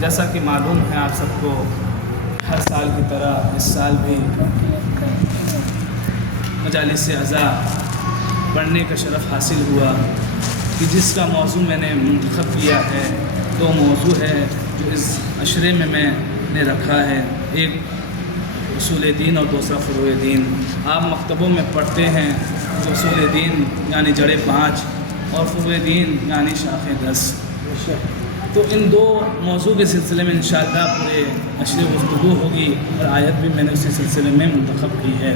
جیسا کہ معلوم ہے آپ سب کو، ہر سال کی طرح اس سال بھی مجالس اعضاء پڑھنے کا شرف حاصل ہوا کہ جس کا موضوع میں نے منتخب کیا ہے، دو موضوع ہے جو اس عشرے میں نے رکھا ہے، ایک اصول دین اور دوسرا فروع دین۔ آپ مکتبوں میں پڑھتے ہیں کہ اصول دین یعنی جڑیں 5 اور فروع دین یعنی شاخیں 10۔ تو ان دو موضوع کے سلسلے میں انشاءاللہ پورے عشرے گفتگو ہوگی، اور آیت بھی میں نے اسی سلسلے میں منتخب کی ہے۔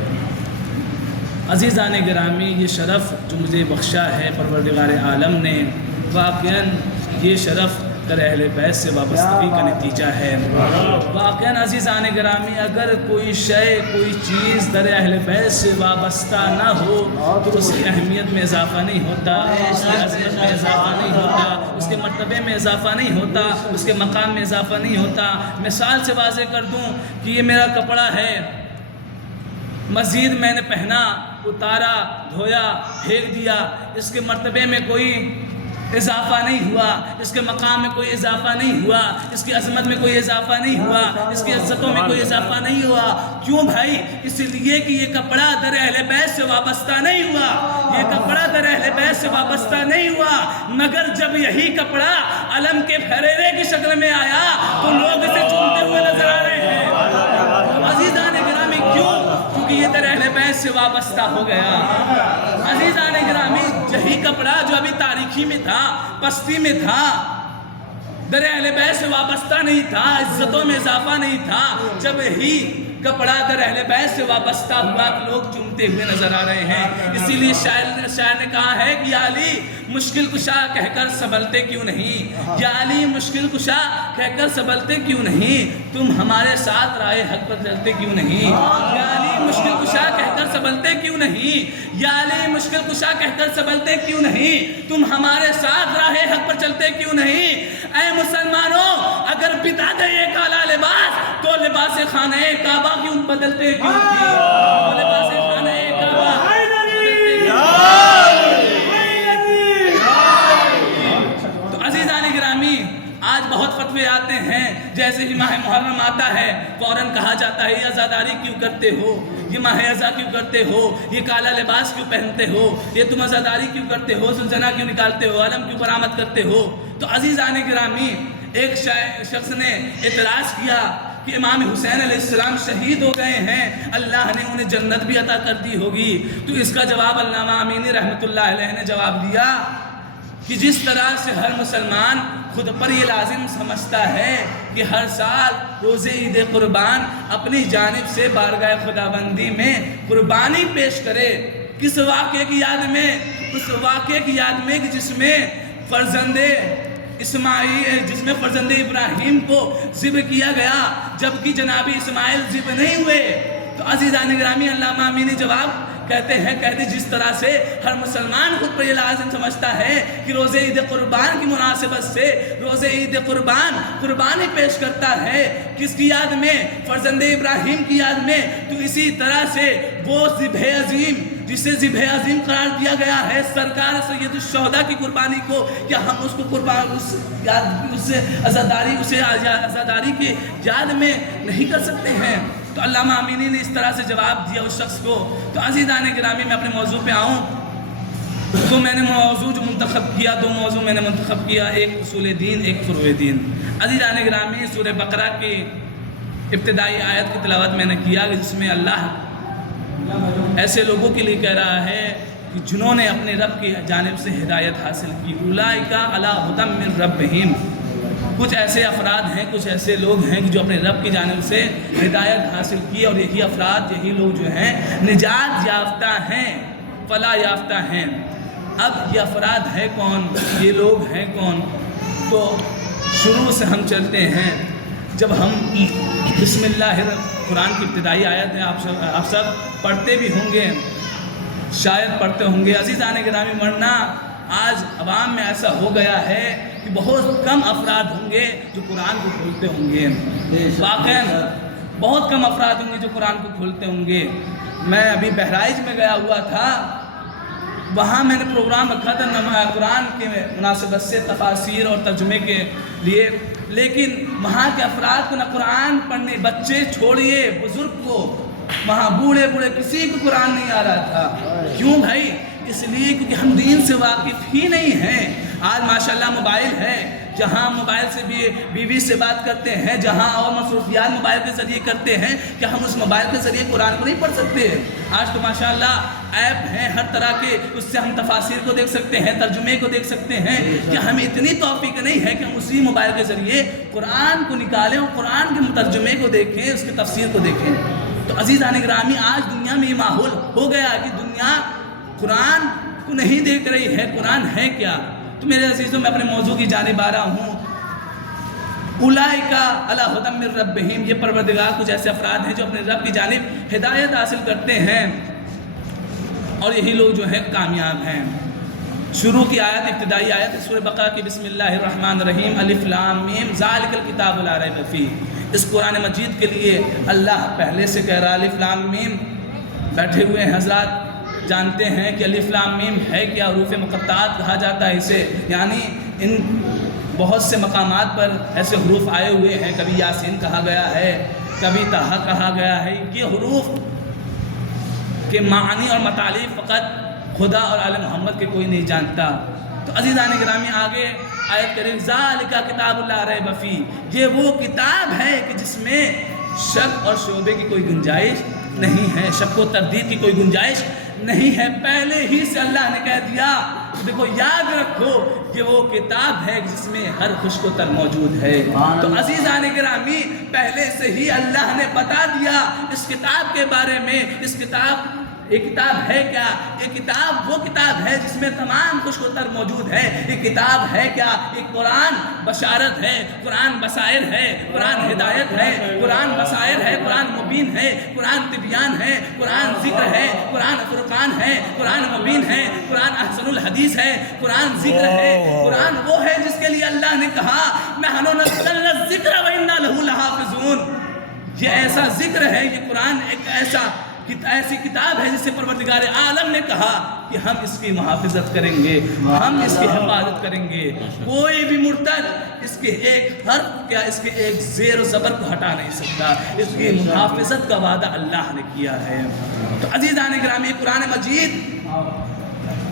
عزیزان گرامی، یہ شرف جو مجھے بخشا ہے پروردگار عالم نے، واقعاً یہ شرف در اہل بیت سے وابستگی کا نتیجہ ہے۔ واقعاً عزیزان گرامی، اگر کوئی شے، کوئی چیز در اہل بیت سے وابستہ نہ ہو تو اس کی اہمیت میں اضافہ نہیں ہوتا، اس کی عظمت میں اضافہ نہیں ہوتا، اس کے مرتبے میں اضافہ نہیں ہوتا، اس کے مقام میں اضافہ نہیں ہوتا۔ مثال سے واضح کر دوں کہ یہ میرا کپڑا ہے، مزید میں نے پہنا، اتارا، دھویا، پھینک دیا، اس کے مرتبے میں کوئی اضافہ نہیں ہوا، اس کے مقام میں کوئی اضافہ نہیں ہوا، اس کی عظمت میں کوئی اضافہ نہیں ہوا، اس کی عزتوں میں کوئی اضافہ نہیں ہوا۔ کیوں بھائی؟ اس لیے کہ یہ کپڑا در اہل بیت سے وابستہ نہیں ہوا، یہ کپڑا در اہل بیت سے وابستہ نہیں ہوا، مگر جب یہی کپڑا علم کے پھیرے کی شکل میں آیا تو لوگ اسے چومتے ہوئے نظر آ رہے ہیں۔ عزیزان گرامی، کیوں؟ کیونکہ یہ در اہل بیت سے وابستہ ہو گیا۔ عزیزان گرامی، یہی کپڑا جو ابھی تاریکی میں تھا، پستی میں تھا، در اہل بیت سے وابستہ نہیں تھا، عزتوں میں اضافہ نہیں تھا، جب یہی کپڑا در اہل بیت سے وابستہ ہوا تو لوگ چومتے ہوئے نظر آ رہے ہیں۔ اسی لیے شاعر نے کہا ہے کہ یا علی مشکل کشا کہہ کر سنبھلتے کیوں نہیں، یا علی مشکل کشا کہہ کر سنبھلتے کیوں نہیں، تم ہمارے ساتھ راہ حق پر چلتے کیوں نہیں، یا علی مشکل کشا کہہ کر سنبھلتے کیوں نہیں، یا علی مشکل کشا کہہ کر سنبھلتے کیوں نہیں، تم ہمارے ساتھ راہ حق پر چلتے کیوں نہیں۔ اے مسلمانوں، اگر بتا دے یہ کالا لباس تو لباس خانہ کعبہ کیوں بدلتے کیوں نہیں، تو لباس خانہ کعبہ بدلتے کیوں نہیں۔ تو عزیزان گرامی، آج بہت فتوے آتے ہیں، جیسے ہی ماہ محرم آتا ہے فوراً کہا جاتا ہے یہ عزاداری کیوں کرتے ہو، یہ ماہ عزا کیوں کرتے ہو، یہ کالا لباس کیوں پہنتے ہو، یہ تم عزاداری کیوں کرتے ہو، زلزلہ کیوں نکالتے ہو، علم کیوں برآمد کرتے ہو۔ تو عزیزان گرامی، ایک شخص نے اعتراض کیا کہ امام حسین علیہ السلام شہید ہو گئے ہیں، اللہ نے انہیں جنت بھی عطا کر دی ہوگی۔ تو اس کا جواب علامہ امینی رحمۃ اللہ علیہ نے جواب دیا کہ جس طرح سے ہر مسلمان خود پر یہ لازم سمجھتا ہے کہ ہر سال روز عید قربان اپنی جانب سے بارگاہ خداوندی میں قربانی پیش کرے، کس واقعے کی یاد میں؟ اس واقعے کی یاد میں کہ جس میں فرزند ابراہیم کو ذبح کیا گیا، جبکہ جناب اسماعیل ذبح نہیں ہوئے۔ تو عزیزان گرامی، علامہ امینی جواب کہتے جس طرح سے ہر مسلمان خود پر یہ لازم سمجھتا ہے کہ روز عید قربان کی مناسبت سے روز عید قربان قربانی پیش کرتا ہے، کس کی یاد میں؟ فرزند ابراہیم کی یاد میں۔ تو اسی طرح سے وہ ذبح عظیم جسے ذبح عظیم قرار دیا گیا ہے سرکار سید الشہداء کی قربانی کو، کیا ہم اس کو اسے عزاداری کی یاد میں نہیں کر سکتے ہیں؟ تو علامہ امینی نے اس طرح سے جواب دیا اس شخص کو۔ تو عزیزان گرامی، میں اپنے موضوع پہ آؤں تو میں نے موضوع جو منتخب کیا، دو موضوع میں نے منتخب کیا، ایک اصول دین، ایک فروع دین۔ عزیزان گرامی، سورہ بقرہ کی ابتدائی آیت کی تلاوت میں نے کیا جس میں اللہ ایسے لوگوں کے لیے کہہ رہا ہے کہ جنہوں نے اپنے رب کی جانب سے ہدایت حاصل کی، اولئک علی ھدی من ربہم۔ کچھ ایسے افراد ہیں، کچھ ایسے لوگ ہیں جو اپنے رب کی جانب سے ہدایت حاصل کی، اور یہی افراد، یہی لوگ جو ہیں نجات یافتہ ہیں، فلاح یافتہ ہیں۔ اب یہ افراد ہے کون، یہ لوگ ہیں کون؟ تو شروع سے ہم چلتے ہیں۔ جب ہم بسم اللہ قرآن کی ابتدائی آیت ہے، آپ سب پڑھتے بھی ہوں گے، شاید پڑھتے ہوں گے عزیزان گرامی، ورنہ آج عوام میں ایسا ہو گیا ہے کہ بہت کم افراد ہوں گے جو قرآن کو کھولتے ہوں گے، واقعاً بہت کم افراد ہوں گے جو قرآن کو کھولتے ہوں گے۔ میں ابھی بہرائچ میں گیا ہوا تھا، وہاں میں نے پروگرام رکھا تھا قرآن کے مناسبت سے تفاسیر اور ترجمے کے لیے، لیکن وہاں کے افراد کو نہ قرآن پڑھنے، بچے چھوڑیے بزرگ کو، وہاں بوڑھے کسی کو قرآن نہیں آ رہا تھا۔ کیوں بھائی؟ اس لیے کیونکہ ہم دین سے واقف ہی نہیں ہیں۔ آج ماشاءاللہ موبائل ہے، جہاں موبائل سے بھی بیوی سے بات کرتے ہیں، جہاں اور مصروفیات موبائل کے ذریعے کرتے ہیں، کہ ہم اس موبائل کے ذریعے قرآن کو نہیں پڑھ سکتے؟ آج تو ماشاءاللہ ایپ ہیں ہر طرح کے، اس سے ہم تفاسیر کو دیکھ سکتے ہیں، ترجمے کو دیکھ سکتے ہیں، کہ ہمیں اتنی توفیق نہیں ہے کہ ہم اسی موبائل کے ذریعے قرآن کو نکالیں اور قرآن کے ترجمے کو دیکھیں، اس کی تفسیر کو دیکھیں۔ تو عزیزان گرامی، آج دنیا میں یہ ماحول ہو گیا کہ دنیا قرآن کو نہیں دیکھ رہی ہے، قرآن ہے کیا؟ تو میرے عزیزوں، میں اپنے موضوع کی جانب آ رہا ہوں۔ اولئک علی ھدی من ربہم، یہ پروردگار کچھ ایسے افراد ہیں جو اپنے رب کی جانب ہدایت حاصل کرتے ہیں، اور یہی لوگ جو ہیں کامیاب ہیں۔ شروع کی آیت، ابتدائی آیت سورہ بقرہ کی، بسم اللہ الرحمن الرحیم، الف لام میم ذالک الکتاب لا ریب فیہ۔ اس قرآن مجید کے لیے اللہ پہلے سے کہہ رہا الف لام میم۔ بیٹھے ہوئے ہیں حضرات جانتے ہیں کہ الف لام میم ہے کیا؟ حروف مقطعات کہا جاتا ہے اسے، یعنی ان بہت سے مقامات پر ایسے حروف آئے ہوئے ہیں، کبھی یاسین کہا گیا ہے، کبھی طہ کہا گیا ہے۔ یہ حروف کے معنی اور مطالب فقط خدا اور آل محمد کے کوئی نہیں جانتا۔ تو عزیزان گرامی، آگے آیت کریم، ذالک کتاب لا ریب فیہ، یہ وہ کتاب ہے کہ جس میں شک اور شبہے کی کوئی گنجائش نہیں ہے، شک و تردید کی کوئی گنجائش نہیں ہے۔ پہلے ہی سے اللہ نے کہہ دیا، دیکھو یاد رکھو کہ وہ کتاب ہے جس میں ہر خشک و تر موجود ہے۔ تو عزیزان گرامی، پہلے سے ہی اللہ نے بتا دیا اس کتاب کے بارے میں۔ اس کتاب، یہ کتاب ہے کیا؟ یہ کتاب وہ کتاب ہے جس میں تمام خشک و تر موجود ہے۔ یہ کتاب ہے کیا؟ یہ قرآن بشارت ہے، قرآن بصائر ہے، قرآن ہدایت ہے، قرآن بصائر ہے، قرآن مبین ہے، قرآن تبیان ہے، قرآن ذکر ہے، قرآن فرقان ہے، قرآن مبین ہے، قرآن احسن الحدیث ہے، قرآن ذکر ہے۔ قرآن وہ ہے جس کے لیے اللہ نے کہا نحن نزلنا الذکر وإنا لہ لحافظون۔ یہ ایسا ذکر ہے، یہ قرآن ایک ایسی کتاب ہے جس سے پروردگار عالم نے کہا کہ ہم اس کی محافظت کریں گے، ہم اس کی حفاظت کریں گے۔ کوئی بھی مرتد اس کے ایک حرف کیا، اس کے ایک زیر و زبر کو ہٹا نہیں سکتا۔ اس کی محافظت کا وعدہ اللہ نے کیا ہے۔ تو عزیزان گرامی، قرآن مجید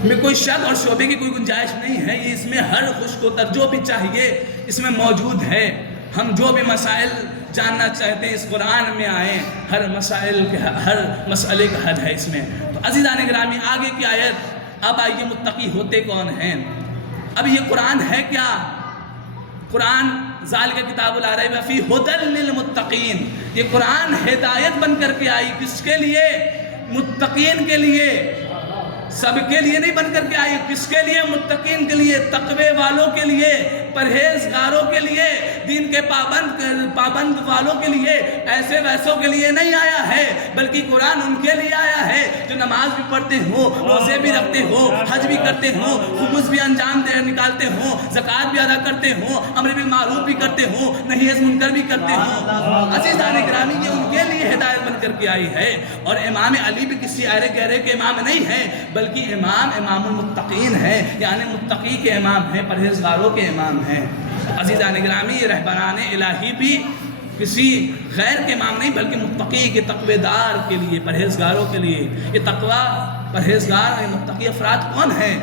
میں کوئی شک اور شعبے کی کوئی گنجائش نہیں ہے۔ یہ اس میں ہر خشک و تر جو بھی چاہیے اس میں موجود ہے۔ ہم جو بھی مسائل جاننا چاہتے ہیں اس قرآن میں آئیں، ہر مسئلے کا حد ہے اس میں۔ تو عزیزان گرامی، آگے کی آیت، اب آئیے متقی ہوتے کون ہیں؟ اب یہ قرآن ہے کیا؟ قرآن ذالک کتاب لا ریب فیہ ھدی للمتقین، یہ قرآن ہدایت بن کر کے آئی، کس کے لیے؟ متقین کے لیے، سب کے لیے نہیں بن کر کے آئی۔ کس کے لیے؟ متقین کے لیے، تقوی والوں کے لیے، پرہیزگاروں کے لیے، دین کے پابند والوں کے لیے، ایسے ویسوں کے لیے نہیں آیا ہے، بلکہ قرآن ان کے لیے آیا ہے جو نماز بھی پڑھتے ہوں، روزے بھی رکھتے ہوں، حج بھی کرتے ہوں، خمس بھی انجام نکالتے ہوں، زکوٰۃ بھی ادا کرتے ہوں، امر بالمعروف بھی کرتے ہوں، نہی عن منکر بھی کرتے ہوں۔ عزیزان گرامی، یہ ان کے لیے ہدایت بن کر کے آئی ہے۔ اور امام علی بھی کسی ایرے گہرے کے امام نہیں ہیں، بلکہ امام المتقین ہے، یعنی متقی کے امام ہیں، پرہیزگاروں کے امام ہیں۔ عزیزان گرامی، یہ رہبران الہی بھی کسی غیر کے امام نہیں، بلکہ متقی کے تقوی دار کے لیے، پرہیزگاروں کے لیے۔ یہ تقوی، پرہیزگار، متقی افراد کون ہیں؟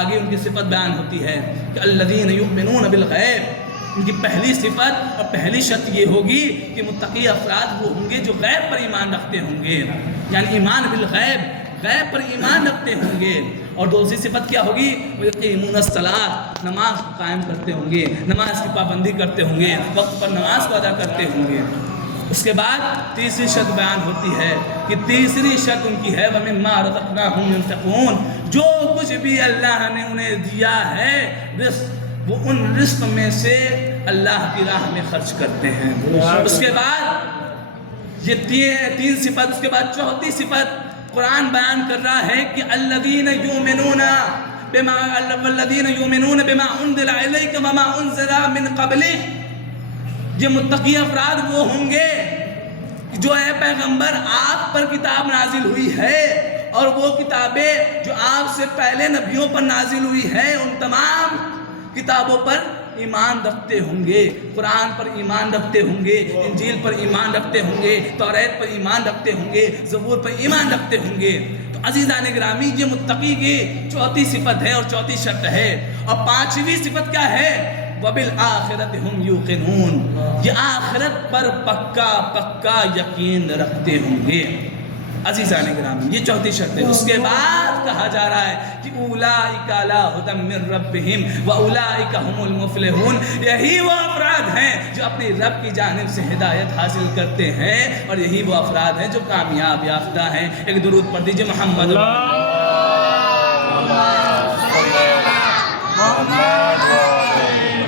آگے ان کی صفت بیان ہوتی ہے کہ الذین یؤمنون بالغیب۔ ان کی پہلی صفت اور پہلی شرط یہ ہوگی کہ متقی افراد وہ ہوں گے جو غیب پر ایمان رکھتے ہوں گے، یعنی ایمان بالغیب، غیب پر ایمان رکھتے ہوں گے۔ اور دوسری صفت کیا ہوگی؟ وَيُقِيمُونَ الصَّلَاةَ، نماز قائم کرتے ہوں گے، نماز کی پابندی کرتے ہوں گے، وقت پر نماز کو ادا کرتے ہوں گے۔ اس کے بعد تیسری شرط بیان ہوتی ہے کہ تیسری شرط ان کی ہے وَمِمَّا رَزَقْنَاهُمْ يُنْفِقُونَ، جو کچھ بھی اللہ نے انہیں دیا ہے رزق، وہ ان رزق میں سے اللہ کی راہ میں خرچ کرتے ہیں۔ اس کے بعد یہ تین صفت، اس کے بعد چوتھی صفت قرآن بیان کر رہا ہے کہ الذین یؤمنون بما انزل الیک وما انزل من قبلک، یہ متقی افراد وہ ہوں گے جو اے پیغمبر آپ پر کتاب نازل ہوئی ہے، اور وہ کتابیں جو آپ سے پہلے نبیوں پر نازل ہوئی ہے، ان تمام کتابوں پر ایمان رکھتے ہوں گے، قرآن پر ایمان رکھتے ہوں گے، انجیل پر ایمان رکھتے ہوں گے، توریت پر ایمان رکھتے ہوں گے، زبور پر ایمان رکھتے ہوں گے۔ تو عزیزان گرامی، یہ متقی کی چوتھی صفت ہے اور چوتھی شرط ہے۔ اور پانچویں صفت کیا ہے؟ وَبِالْآخِرَةِ هُمْ يُوقِنُونَ، یہ آخرت پر پکا یقین رکھتے ہوں گے۔ عزیزان گرامی، یہ چوتھی شرط ہے۔ اس کے بعد کہا جا رہا ہے کہ اولئک علی ھدی من ربہم واولئک ھم المفلحون، یہی وہ افراد ہیں جو اپنی رب کی جانب سے ہدایت حاصل کرتے ہیں، اور یہی وہ افراد ہیں جو کامیاب یافتہ ہیں۔ ایک درود پڑھ دیجئے محمد۔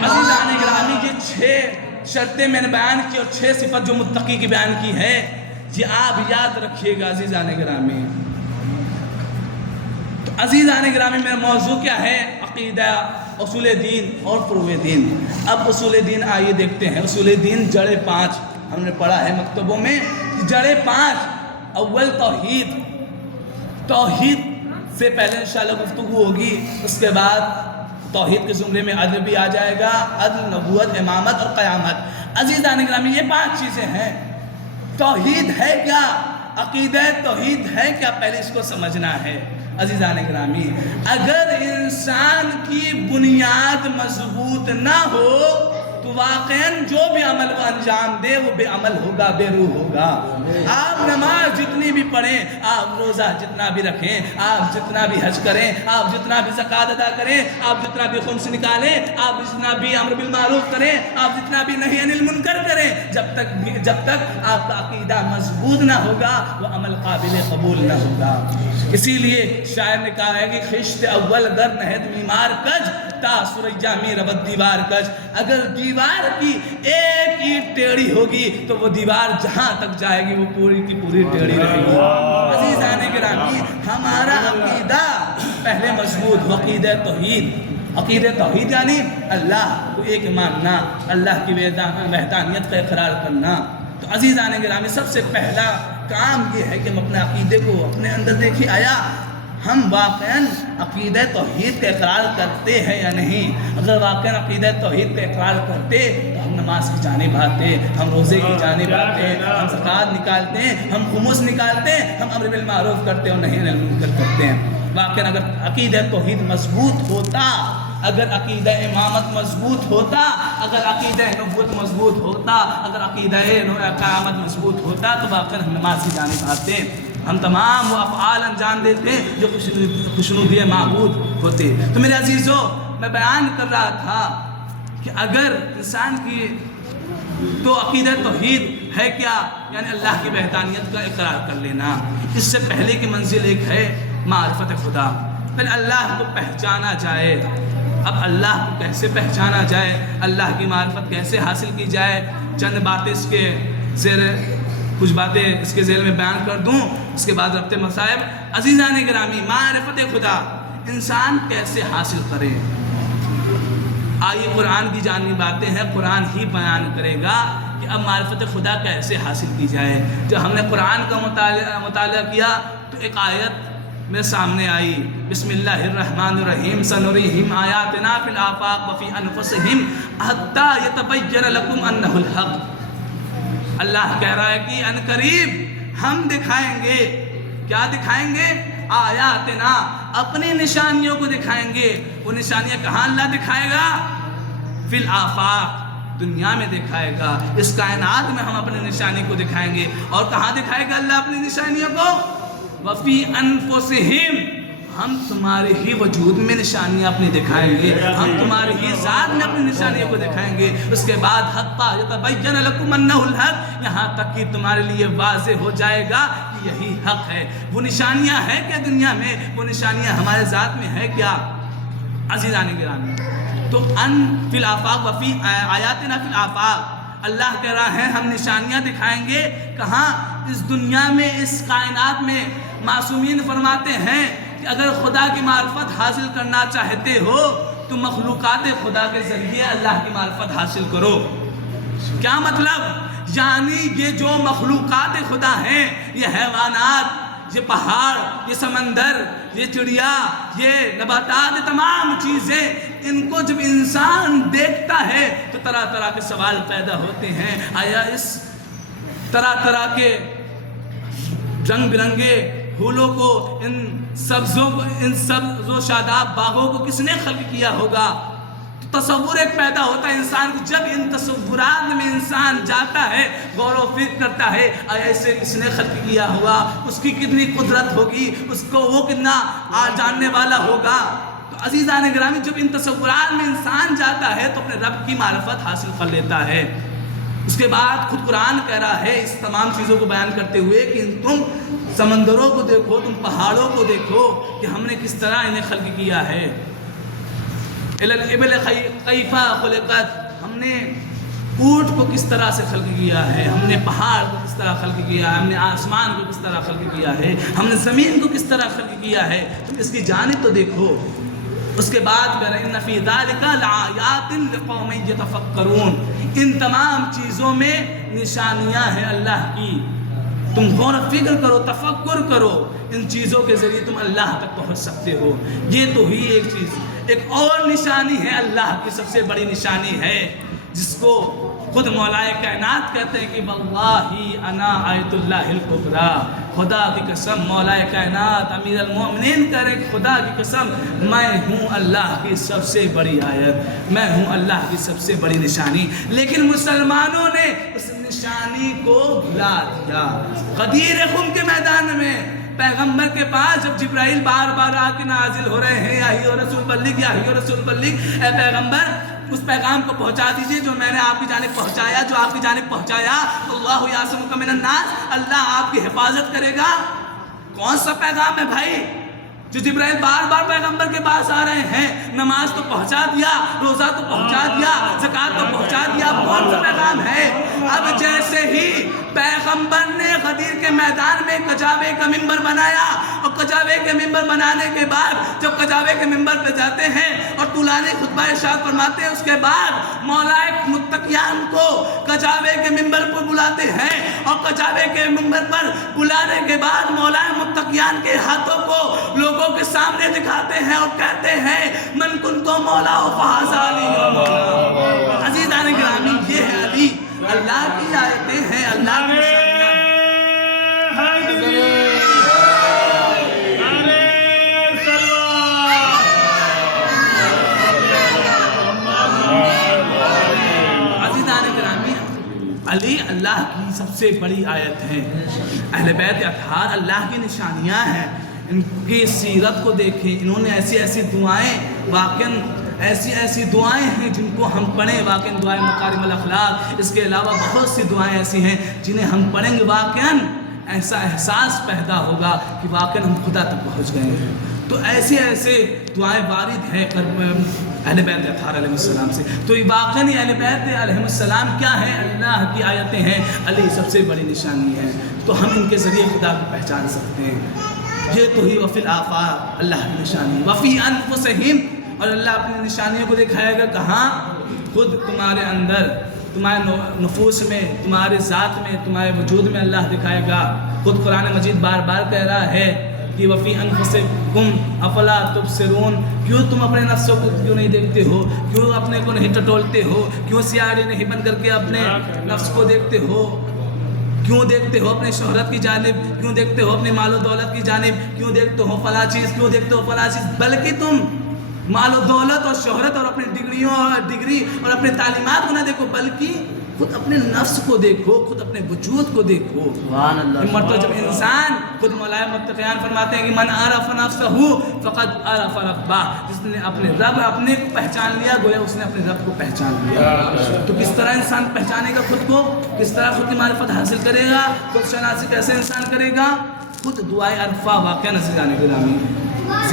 عزیزان گرامی، یہ 6 شرطیں میں نے بیان کی اور 6 صفت جو متقی کی بیان کی ہے، یہ آپ یاد رکھیے گا عزیزان گرامی۔ تو عزیزان گرامی، میرا موضوع کیا ہے؟ عقیدہ، اصول دین اور فروع دین۔ اب اصول دین آئیے دیکھتے ہیں۔ اصول دین جڑیں 5 ہم نے پڑھا ہے مکتبوں میں، جڑیں 5۔ اول توحید، توحید سے پہلے انشاءاللہ گفتگو ہوگی۔ اس کے بعد توحید کے زمرے میں عدل بھی آ جائے گا، عدل، نبوت، امامت اور قیامت۔ عزیزان گرامی، یہ 5 چیزیں ہیں۔ توحید ہے کیا؟ عقیدہ توحید ہے کیا؟ پہلے اس کو سمجھنا ہے۔ عزیزان گرامی، اگر انسان کی بنیاد مضبوط نہ ہو تو واقعاً جو بھی عمل وہ انجام دے وہ بے عمل ہوگا، بے روح ہوگا۔ آپ نماز جتنی بھی پڑھیں، آپ روزہ جتنا بھی رکھیں، آپ جتنا بھی حج کریں، آپ جتنا بھی زکوٰۃ ادا کریں، آپ جتنا بھی خمس نکالیں، آپ جتنا بھی امر بالمعروف کریں، آپ جتنا بھی نہی عن المنکر کریں، جب تک آپ کا عقیدہ مضبوط نہ ہوگا وہ عمل قابل قبول نہ ہوگا۔ اسی لیے شاعر نے کہا ہے کہ خشت اول گر نہد میمار کج تا سریا می ربط دیوار کج، اگر دیوار کی ایک اینٹ ٹیڑھی ہوگی تو وہ دیوار جہاں تک جائے گی وہ پوری کی پوری ٹیڑھی رہے گی۔ عزیزان گرامی، ہمارا عقیدہ پہلے مضبوط ہو، عقیدہ توحید۔ عقیدہ توحید یعنی اللہ کو ایک ماننا، اللہ کی وحدانیت کا اقرار کرنا۔ تو عزیزان گرامی، سب سے پہلا کام یہ ہے کہ ہم اپنے عقیدے کو اپنے اندر دیکھیں، آیا ہم واقعاً عقیدہ توحید کا اقرار کرتے ہیں یا نہیں۔ اگر واقعاً عقیدہ توحید کا اقرار کرتے تو ہم نماز کی جانب آتے، ہم روزے کی جانب آتے، ہم زکوٰۃ نکالتے ہیں، ہم خمس نکالتے ہیں، ہم امر بالمعروف کرتے ہیں اور نہی عن المنکر کرتے ہیں۔ واقعاً اگر عقیدہ توحید مضبوط ہوتا، اگر عقیدہ امامت مضبوط ہوتا، اگر عقیدہ نبوت مضبوط ہوتا، اگر عقیدہ قیامت مضبوط ہوتا تو واقعاً ہم نماز کی جانب آتے، ہم تمام وہ افعال انجام دیتے جو خوشنودی معبود ہوتے۔ تو میرے عزیزو، میں بیان کر رہا تھا کہ اگر انسان کی تو عقیدہ توحید ہے کیا؟ یعنی اللہ کی وحدانیت کا اقرار کر لینا۔ اس سے پہلے کی منزل ایک ہے معرفت خدا، پھر اللہ کو پہچانا جائے۔ اب اللہ کو کیسے پہچانا جائے، اللہ کی معرفت کیسے حاصل کی جائے، چند باتیں اس کے زیر کچھ باتیں اس کے ذیل میں بیان کر دوں، اس کے بعد ربط مصائب۔ عزیزان گرامی، معرفت خدا انسان کیسے حاصل کرے؟ آئیے قرآن کی جانب باتیں ہیں، قرآن ہی بیان کرے گا کہ اب معرفت خدا کیسے حاصل کی جائے۔ جب ہم نے قرآن کا مطالعہ کیا تو ایک آیت میرے سامنے آئی، بسم اللہ الرحمن الرحیم، سنریہم آیاتنا فی الآفاق وفی انفسہم حتی یتبین لکم انہ الحق۔ اللہ کہہ رہا ہے کہ ان قریب ہم دکھائیں گے، کیا دکھائیں گے؟ آیاتنا، اپنی نشانیوں کو دکھائیں گے۔ وہ نشانیاں کہاں اللہ دکھائے گا؟ فی الآفاق، دنیا میں دکھائے گا، اس کائنات میں ہم اپنی نشانی کو دکھائیں گے۔ اور کہاں دکھائے گا اللہ اپنی نشانیوں کو؟ وفی انفسہم، ہم تمہارے ہی وجود میں نشانیاں اپنی دکھائیں گے، ہم تمہاری ہی ذات میں اپنی نشانیوں کو دکھائیں گے۔ اس کے بعد حتی یتبین لکم انہ الحق، یہاں تک کہ تمہارے لیے واضح ہو جائے گا کہ یہی حق ہے۔ وہ نشانیاں ہیں کیا دنیا میں؟ وہ نشانیاں ہمارے ذات میں ہے کیا؟ عزیزان گرامی، تو ان فی الآفاق وفی آیاتنا فی الآفاق، اللہ کہہ رہا ہے ہم نشانیاں دکھائیں گے۔ کہاں؟ اس دنیا میں، اس کائنات میں۔ معصومین فرماتے ہیں کہ اگر خدا کی معرفت حاصل کرنا چاہتے ہو تو مخلوقات خدا کے ذریعے اللہ کی معرفت حاصل کرو۔ کیا مطلب؟ یعنی یہ جو مخلوقات خدا ہیں، یہ حیوانات، یہ پہاڑ، یہ سمندر، یہ چڑیا، یہ نباتات، یہ تمام چیزیں، ان کو جب انسان دیکھتا ہے تو طرح طرح کے سوال پیدا ہوتے ہیں، آیا اس طرح طرح کے رنگ برنگے پھولوں کو، ان سبزوں کو، ان سبز و شاداب باغوں کو کس نے خلق کیا ہوگا؟ تصور ایک پیدا ہوتا ہے انسان کو، جب ان تصورات میں انسان جاتا ہے، غور و فکر کرتا ہے ایسے کس نے خلق کیا ہوگا، اس کی کتنی قدرت ہوگی، اس کو وہ کتنا جاننے والا ہوگا۔ تو عزیزان گرامی، جب ان تصورات میں انسان جاتا ہے تو اپنے رب کی معرفت حاصل کر لیتا ہے۔ اس کے بعد خود قرآن کہہ رہا ہے اس تمام چیزوں کو بیان کرتے ہوئے کہ تم سمندروں کو دیکھو، تم پہاڑوں کو دیکھو کہ ہم نے کس طرح انہیں خلق کیا ہے۔ الابل کیف خلقت، ہم نے اونٹ کو کس طرح سے خلق کیا ہے، ہم نے پہاڑ کو کس طرح خلق کیا ہے، ہم نے آسمان کو کس طرح خلق کیا ہے، ہم نے زمین کو کس طرح خلق کیا ہے، تم اس کی جانب تو دیکھو۔ اس کے بعد کہہ رہے ہیں ان فی ذلک لآیات لقوم یتفکرون، ان تمام چیزوں میں نشانیاں ہیں اللہ کی، تم غور و فکر کرو، تفکر کرو، ان چیزوں کے ذریعے تم اللہ تک پہنچ سکتے ہو۔ یہ تو ہی ایک چیز، ایک اور نشانی ہے اللہ کی سب سے بڑی نشانی ہے جس کو خود مولائے کائنات کہتے ہیں کہ واللہ انا آیت اللہ الکبریٰ، خدا کی قسم مولائے کائنات امیر المؤمنین کہہ رہے ہیں خدا کی قسم میں ہوں اللہ کی سب سے بڑی آیت، میں ہوں اللہ کی سب سے بڑی نشانی۔ لیکن مسلمانوں نے اس نشانی کو بھلا دیا۔ غدیر خم کے میدان میں پیغمبر کے پاس جب جبرائیل بار بار آ کے نازل ہو رہے ہیں، یا ہی رسول بلغ، یا ہی رسول بلغ، اے پیغمبر اس پیغام کو پہنچا دیجئے جو میں نے آپ کی جانب پہنچایا، جو آپ کی جانب پہنچایا، اللہ یعصمک من الناس، اللہ آپ کی حفاظت کرے گا۔ کون سا پیغام ہے بھائی جو جبرائیل بار بار پیغمبر کے پاس آ رہے ہیں؟ نماز تو پہنچا دیا، روزہ تو پہنچا دیا، زکوٰۃ تو پہنچا دیا، کون سا پیغام ہے؟ اب جیسے ہی پیغمبر نے غدیر کے میدان میں کجاوے کا ممبر بنایا، اور کجاوے کے ممبر بنانے کے بعد جب کجاوے کے ممبر پہ جاتے ہیں اور طولانی خطبہ ارشاد فرماتے ہیں، اس کے بعد مولائے متقیان کو کجاوے کے ممبر پر بلاتے ہیں، اور کجاوے کے ممبر پر بلانے کے بعد مولائے متقیان کے ہاتھوں کو لوگوں کے سامنے دکھاتے ہیں اور کہتے ہیں من کنتو مولا فہذا علی مولا۔ عزیزان گرامی، یہ ہے علی، اللہ کی آیتیں ہیں، اللہ کی علی اللہ کی سب سے بڑی آیت ہے۔ اہل بیت اطہار اللہ کی نشانیاں ہیں، ان کی سیرت کو دیکھیں، انہوں نے ایسی ایسی دعائیں، واقعاً ایسی دعائیں ہیں جن کو ہم پڑھیں، واقعاً دعائیں مکارم الاخلاق، اس کے علاوہ بہت سی دعائیں ایسی ہیں جنہیں ہم پڑھیں گے واقعاً ایسا احساس پیدا ہوگا کہ واقعاً ہم خدا تک پہنچ گئے ہیں۔ تو ایسے دعائیں وارد ہیں اہل بیت اطہار علیہ السلام سے۔ تو یہ واقعاً اہل بیت علیہ السلام کیا ہے؟ اللہ کی آیتیں ہیں، علی سب سے بڑی نشانی ہے، تو ہم ان کے ذریعے خدا کو پہچان سکتے ہیں۔ یہ تو ہی وفی الآفاق، اللہ کی نشانی، وفی انفسہم، اور اللہ اپنی نشانیوں کو دکھائے گا کہاں؟ خود تمہارے اندر، تمہارے نفوس میں، تمہارے ذات میں، تمہارے وجود میں اللہ دکھائے گا۔ خود قرآن مجید بار بار کہہ رہا ہے کہ وفی انفسکم افلا تبصرون، کیوں تم اپنے نفسوں کو کیوں نہیں دیکھتے ہو، کیوں اپنے کو نہیں ٹٹولتے ہو، کیوں سیاڑی نہیں بن کر کے اپنے نفس کو دیکھتے ہو، کیوں دیکھتے ہو اپنے شہرت کی جانب، کیوں دیکھتے ہو اپنے مال و دولت کی جانب، کیوں دیکھتے ہو فلاں چیز، کیوں دیکھتے ہو فلاں چیز، بلکہ تم مال و دولت اور شہرت اور اپنی ڈگری اور اپنے تعلیمات کو نہ دیکھو، بلکہ خود اپنے نفس کو دیکھو، خود اپنے وجود کو دیکھو۔ مرتبہ جب انسان، خود مولائے متقیان فرماتے ہیں کہ من عرف نفسہ فقد عرف ربہ، جس نے اپنے رب اپنے کو پہچان لیا گویا اس نے اپنے رب کو پہچان لیا۔ تو کس طرح انسان پہچانے گا خود کو، کس طرح خود کی معرفت حاصل کرے گا، خود شناسی کیسے انسان کرے گا؟ خود دعائے عرفہ، واقعہ عزیزان گرامی ماہ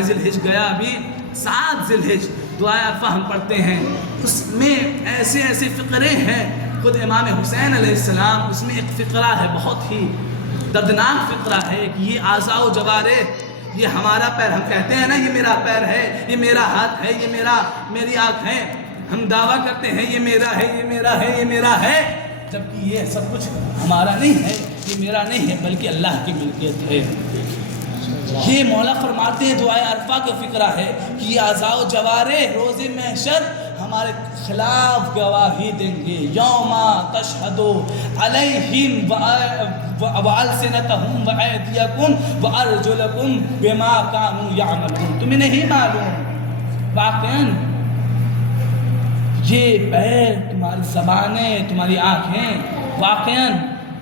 ذی الحج گیا ابھی، 7 ذی الحج دعائے عرفہ ہم پڑھتے ہیں، اس میں ایسے فقرے ہیں۔ خود امام حسین علیہ السلام، اس میں ایک فقرہ ہے بہت ہی دردناک فقرہ ہے کہ یہ اعضاء و جوارح، یہ ہمارا پیر، ہم کہتے ہیں نا یہ میرا پیر ہے، یہ میرا ہاتھ ہے، یہ میری آنکھ ہے، ہم دعویٰ کرتے ہیں یہ میرا ہے، یہ میرا ہے، یہ میرا ہے، جبکہ یہ سب کچھ ہمارا نہیں ہے، یہ میرا نہیں ہے بلکہ اللہ کی ملکیت ہے۔ یہ مولا فرماتے ہیں دعائے عرفہ کا فقرہ ہے کہ یہ اعضاء و جوارح روز محشر ہمارے خلاف گواہی دیں گے. یوم تشہد علیہم وألسنتہم وأیدیکم وأرجلکم بما کانوا یعملون. تمہیں نہیں معلوم واقعاً یہ پیر، تمہاری زبانیں، تمہاری آنکھیں واقعاً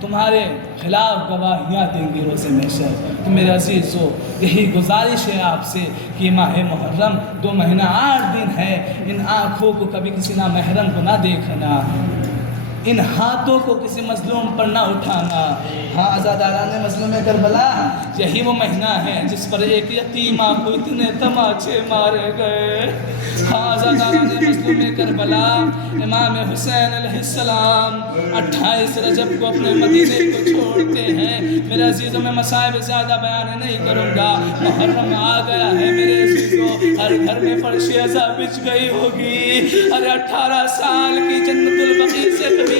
تمہارے خلاف گواہیاں دیں گے روز محشر. تو میرے عزیزو یہی گزارش ہے آپ سے کہ ماہ محرم 2 مہینہ 8 دن ہے. ان آنکھوں کو کبھی کسی نامحرم کو نہ دیکھنا، ان ہاتھوں کو کسی مظلوم پر نہ اٹھانا. ہاں آزاداران مظلوم کربلا یہی وہ مہینہ ہے جس پر ایک یتیمہ کو اتنے تماچے مارے گئے. ہاں آزاداران مظلوم کربلا امام حسین علیہ السلام 28 رجب کو اپنے مدینے کو چھوڑتے ہیں. میرے عزیزوں میں مصائب زیادہ بیان نہیں کروں گا. محرم آ گیا ہے میرے عزیزوں، ہر گھر میں فرش عزا بچ گئی ہوگی. ارے 18 سال کی جنت البقیع سے کبھی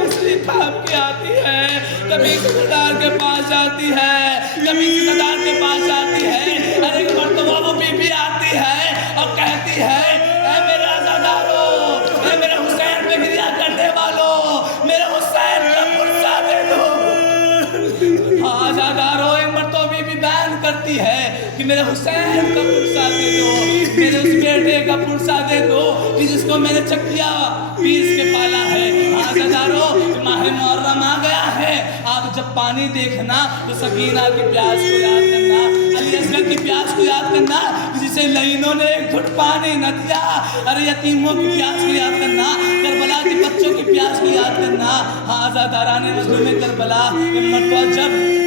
پسلی کھاپ کے آتی ہے، کبھی سزدار کے پاس جاتی ہے، کبھی سزدار کے پاس جاتی ہے. ارے ایک مرتبہ وہ بی بی آتی ہے اور کہتی ہے اے میرے عزادارو، اے میرے حسین پہ گریا کرنے والو، میرے حسین کا پرسہ دے دو. ہاں عزادارو ایک مرتبہ بی بی بیان کرتی ہے کہ میرے حسین کا پرسہ دے دو، میرے اس بیٹے کا پرسہ دے دو کہ جس کو میں نے چکیا پیس کے پالا ہے. عزادارو ماہ محرم آ گیا ہے. آپ جب پانی دیکھنا تو سکینہ کی پیاس کو یاد کرنا، علی اصغر کی پیاس کو یاد کرنا جسے لعینوں نے ایک گھٹ پانی نہ دیا. ارے یتیموں کی پیاس کو یاد کرنا، کربلا کے بچوں کی پیاس کو یاد کرنا. ہاں عزاداران مظلوم کربلا مرتبہ جب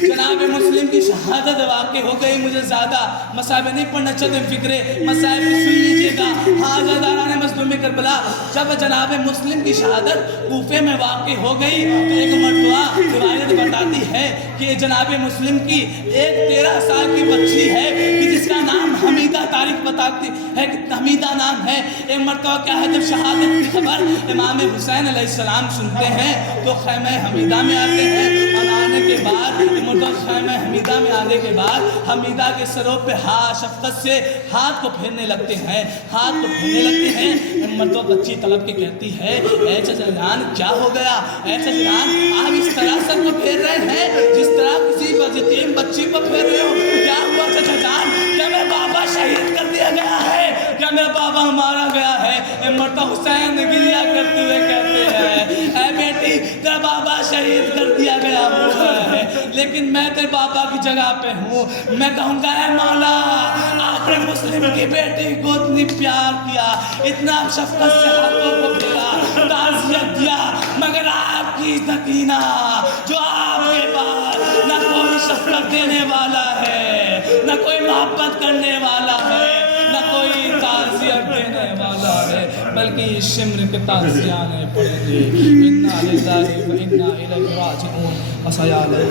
جناب مسلم کی شہادت واقع ہو گئی، مجھے زیادہ مصائب نہیں پڑھنا چاہتے، فکرے مصائب کو سن لیجئے گا. ہاں عزاداران مظلوم کربلا جب جناب مسلم کی شہادت کوفے میں واقع ہو گئی تو ایک مرتبہ روایت بتاتی ہے کہ جناب مسلم کی ایک 13 سال کی بچی ہے کہ جس کا نام حمیدہ، تاریخ بتاتی ہے کہ حمیدہ نام ہے. ایک مرتبہ کیا ہے جب شہادت کی خبر امام حسین علیہ السلام سنتے ہیں تو خیمہ حمیدہ میں آتے ہیں. اور آنے کے بعد خیمہ حمیدہ میں آنے کے بعد حمیدہ کے سروں پہ شفقت سے ہاتھ کو پھیرنے لگتے ہیں، ہاتھ کو پھیرنے لگتے ہیں. مرتبہ بچی طلب کے کہتی ہے اے چچا جان کیا ہو گیا، اے چچا جان آپ اس طرح سر کو پھیر رہے ہیں جس طرح کسی یتیم بچی کو پھیر رہے ہو. کیا ہوا چچا جان؟ کیا میرا بابا شہید کر دیا گیا ہے؟ کیا میرا بابا مارا گیا ہے؟ مرتبہ حسین گریا کرتے ہوئے کہتے ہیں اے بیٹی تیرا بابا شہید کر دیا گیا ہوا ہے، لیکن میں تیرے بابا کی جگہ پہ ہوں. میں کہوں گا اے مولا آپ نے مسلم کی بیٹی کو اتنی پیار کیا، اتنا شفقت سے ہاتھوں کو پھیرا، تعزیت دیا، مگر آپ کی سکینہ جو آپ کے پاس نہ کوئی شفقت دینے والا ہے، نہ کوئی محبت کرنے والا ہے، نہ کوئی تعزیت دینے والا ہے، بلکہ یہ شمر کے تعزیانے پڑیں گے. اِنَّا لِلَّهِ وَإِنَّا إِلَيْهِ رَاجِعُونَ وَسَيَعْلَمُ